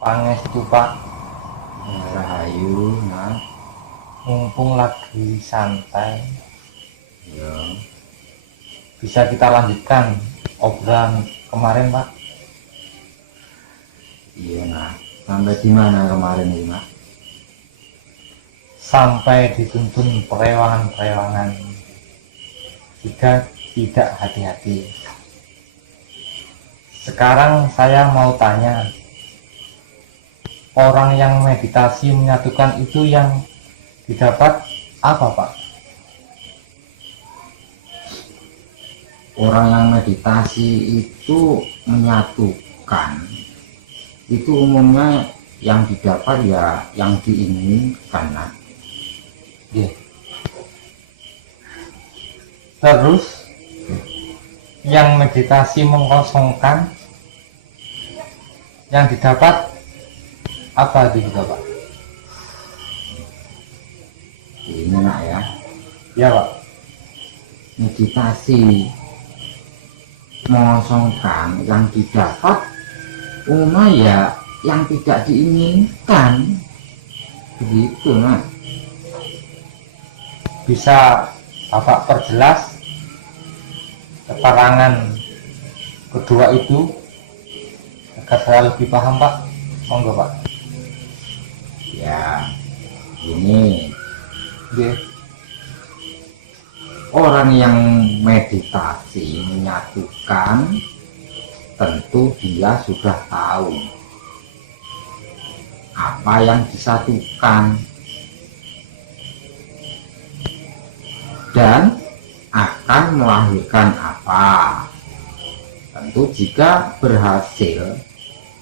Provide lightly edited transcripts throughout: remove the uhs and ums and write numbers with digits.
Pangestu Pak, Rahayu, nah, mumpung lagi santai, ya, bisa kita lanjutkan obrolan kemarin Pak. iya nah, sampai di mana kemarin ini, Mak? Sampai dituntun perewangan-perewangan jika tidak hati-hati. Sekarang saya mau tanya, orang yang meditasi menyatukan itu yang didapat apa Pak? Orang yang meditasi itu menyatukan, itu umumnya yang didapat ya yang diinginkan, nah. Yeah. Terus yang meditasi mengkosongkan, yang didapat apa itu juga Pak? Ini nak ya, Ya Pak. meditasi mengosongkan yang didapat umumnya ya yang tidak diinginkan, begitu nah. Bisa Bapak perjelas keterangan kedua itu agar saya lebih paham Pak? Monggo Pak. Ya, ini Yeah. orang yang meditasi menyatukan, tentu dia sudah tahu apa yang disatukan dan akan melahirkan apa. Tentu jika berhasil,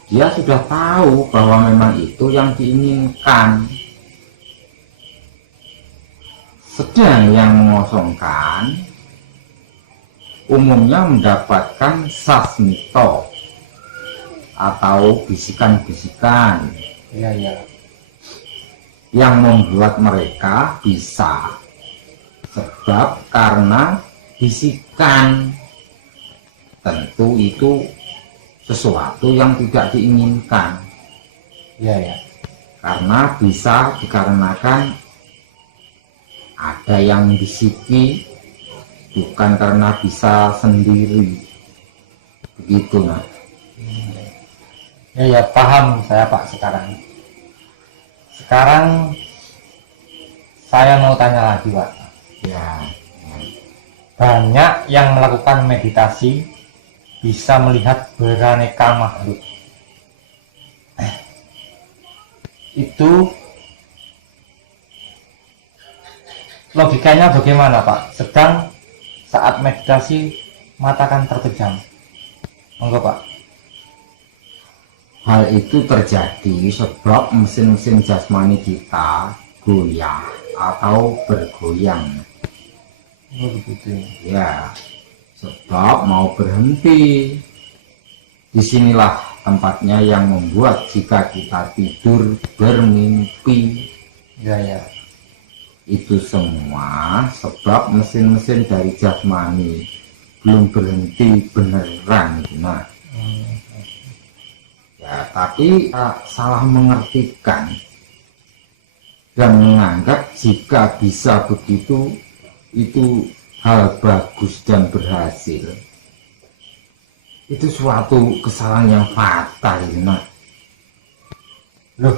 dia sudah tahu bahwa memang itu yang diinginkan. Sedang yang mengosongkan umumnya mendapatkan sasmito atau bisikan-bisikan Iya, iya. yang membuat mereka bisa, sebab karena bisikan tentu itu sesuatu yang tidak diinginkan, Iya, iya. karena bisa dikarenakan ada yang bisiki, bukan karena bisa sendiri, begitu nah. Ya, ya, paham saya Pak sekarang. Sekarang saya mau tanya lagi Pak. Ya, Banyak yang melakukan meditasi bisa melihat beraneka makhluk. Itu logikanya bagaimana Pak? Sedang saat meditasi mata kan terpejam. Monggo Pak. hal itu terjadi sebab mesin-mesin jasmani kita goyah atau bergoyang. Oh, begitu. Ya, sebab mau berhenti. Disinilah tempatnya yang membuat jika kita tidur bermimpi. Ya, ya. Itu semua sebab mesin-mesin dari jasmani belum berhenti beneran. Nah, ya, tapi salah mengertikan dan menganggap jika bisa begitu itu hal bagus dan berhasil. Itu suatu kesalahan yang fatal. Nah, Loh,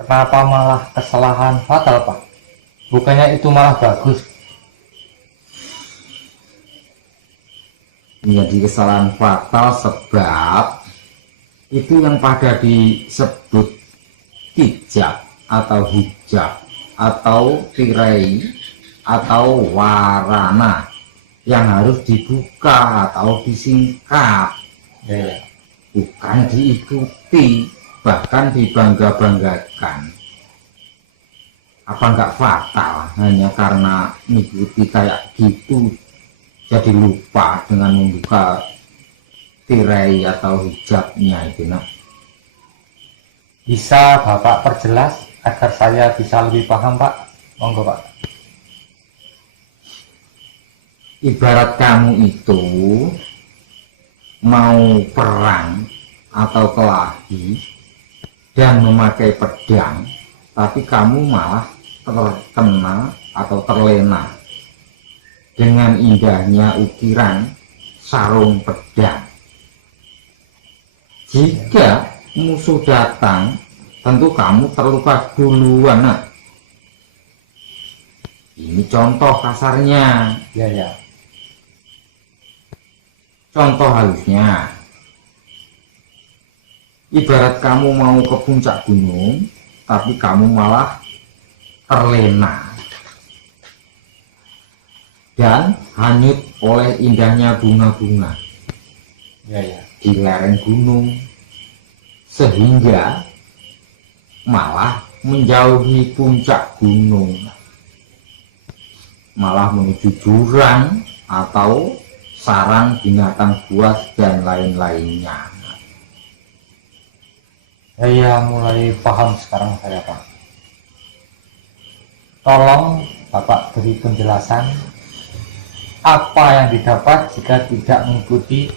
kenapa malah kesalahan fatal Pak? Bukannya itu malah bagus? menjadi kesalahan fatal sebab itu yang pada disebut hijab atau hijab atau tirai atau warana yang harus dibuka atau disingkat, Ya, ya. bukan diikuti, bahkan dibangga-banggakan. Apa enggak fatal hanya karena mengikuti kayak gitu jadi lupa dengan membuka tirai atau hijabnya itu nah. Bisa Bapak perjelas agar saya bisa lebih paham Pak? Monggo Pak. Ibarat kamu itu mau perang atau kelahi, dan memakai pedang, tapi kamu malah terkena atau terlena dengan indahnya ukiran sarung pedang. Jika musuh datang, tentu kamu terluka duluan. Nah, ini contoh kasarnya. Ya, ya. Contoh halusnya, ibarat kamu mau ke puncak gunung, tapi kamu malah terlena dan hanyut oleh indahnya bunga-bunga Ya, ya. di lereng gunung, sehingga malah menjauhi puncak gunung, malah menuju jurang atau sarang binatang buas dan lain-lainnya. Saya mulai paham sekarang saya, Pak. Tolong Bapak beri penjelasan apa yang didapat jika tidak mengikuti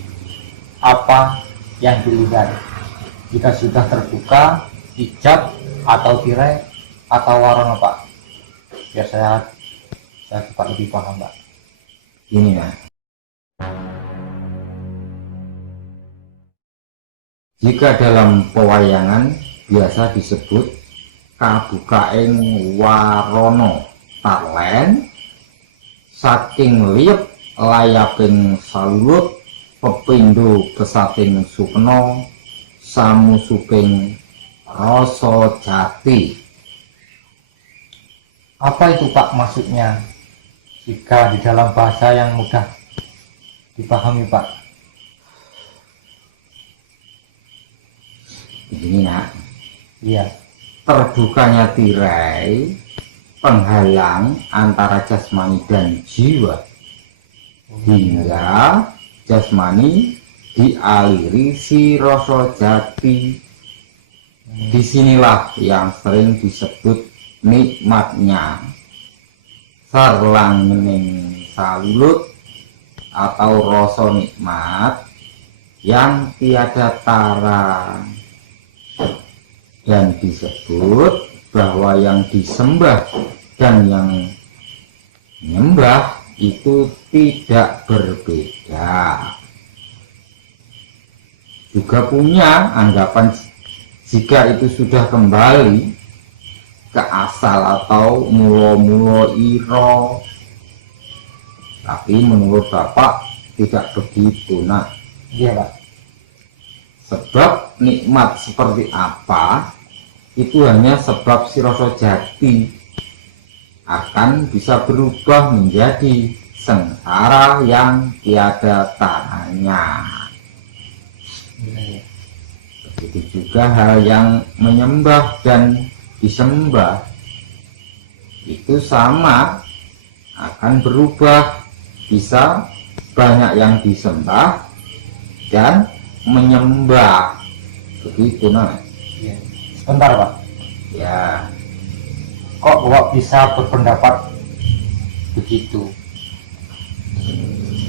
apa yang dilihat. Jika sudah terbuka, hijab atau tirai atau warna, Pak. Biar saya dapat lebih paham, Pak. Ini ya. Jika dalam pewayangan biasa disebut kabukaing warono tarlen, saking liep layaping salulut pepindo pesating sukeno samusuping rasa jati. Apa itu, Pak, maksudnya? Jika di dalam bahasa yang mudah dipahami, Pak. Begini nak, Iya. terbukanya tirai penghalang antara jasmani dan jiwa, hingga jasmani dialiri si rasa jati. Disinilah yang sering disebut nikmatnya sarlangening salulut atau rasa nikmat yang tiada tara, dan disebut bahwa yang disembah dan yang menyembah itu tidak berbeda. Juga punya anggapan jika itu sudah kembali ke asal atau mulo-mulo iro. Tapi menurut Bapak tidak begitu, nak. Iya, Pak. Sebab nikmat seperti apa itu hanya sebab si rasa jati akan bisa berubah menjadi sengsara yang tiada taranya. Begitu juga hal yang menyembah dan disembah itu sama akan berubah, bisa banyak yang disembah dan menyembah. Begitu, nah. Iya. Sebentar, Pak. Ya, Kok Bapak bisa berpendapat begitu?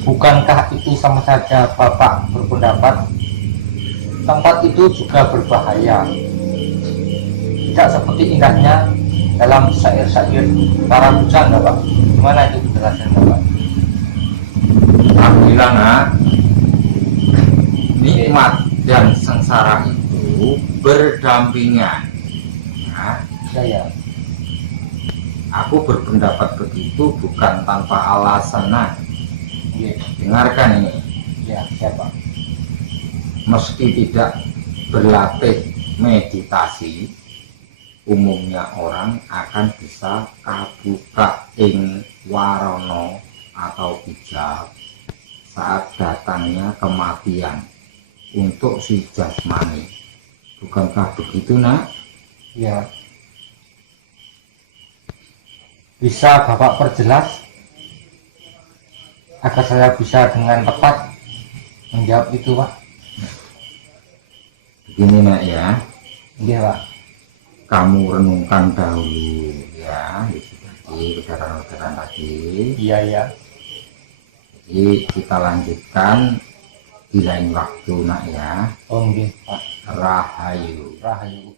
Bukankah itu sama saja Bapak berpendapat tempat itu juga berbahaya? Tidak seperti indahnya dalam syair-syair para pujangga, Pak. Gimana itu penjelasan Bapak? alhamdulillah, nak. Nikmat dan sengsara itu berdampingan. Nah, Ya. aku berpendapat begitu bukan tanpa alasan. Nah, Iya. dengarkan ini. Ya, siapa? Meski tidak berlatih meditasi, umumnya orang akan bisa kabuka ing warono atau hijab saat datangnya kematian untuk si jasmani. Bukankah begitu, nak? Ya. Bisa Bapak perjelas agar saya bisa dengan tepat menjawab itu, Pak? Begini, nak, ya. Iya, Pak. Kamu renungkan dahulu, ya. Jadi kedatangan tadi. Iya. Jadi kita lanjutkan di lain waktu, nak, ya. Oh, nggih, Pak. Rahayu. Rahayu.